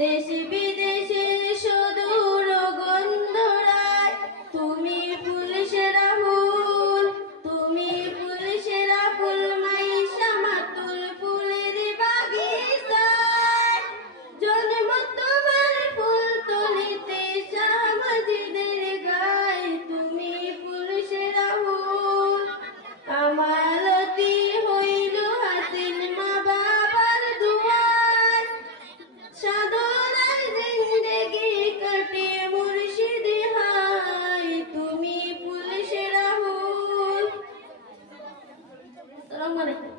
দেশ বিদেশের সুদূর গন্ধরায় তুমি ফুল সেরা ফুল, তুমি ফুল সেরা ফুল মাইশা মাতুল ফুলের বাগিচায়। জন্ম তোমার ফুল তলিতে শাহবাজীদের গায়, তুমি ফুল সেরা ফুল। কামালতি হইল হাসিন মা বাবার দুয়ার, সাধনার জিন্দেগি কাটে মুর্শিদ হায়, তুমি ফুল সেরা ফুল। আসসালামু আলাইকুম।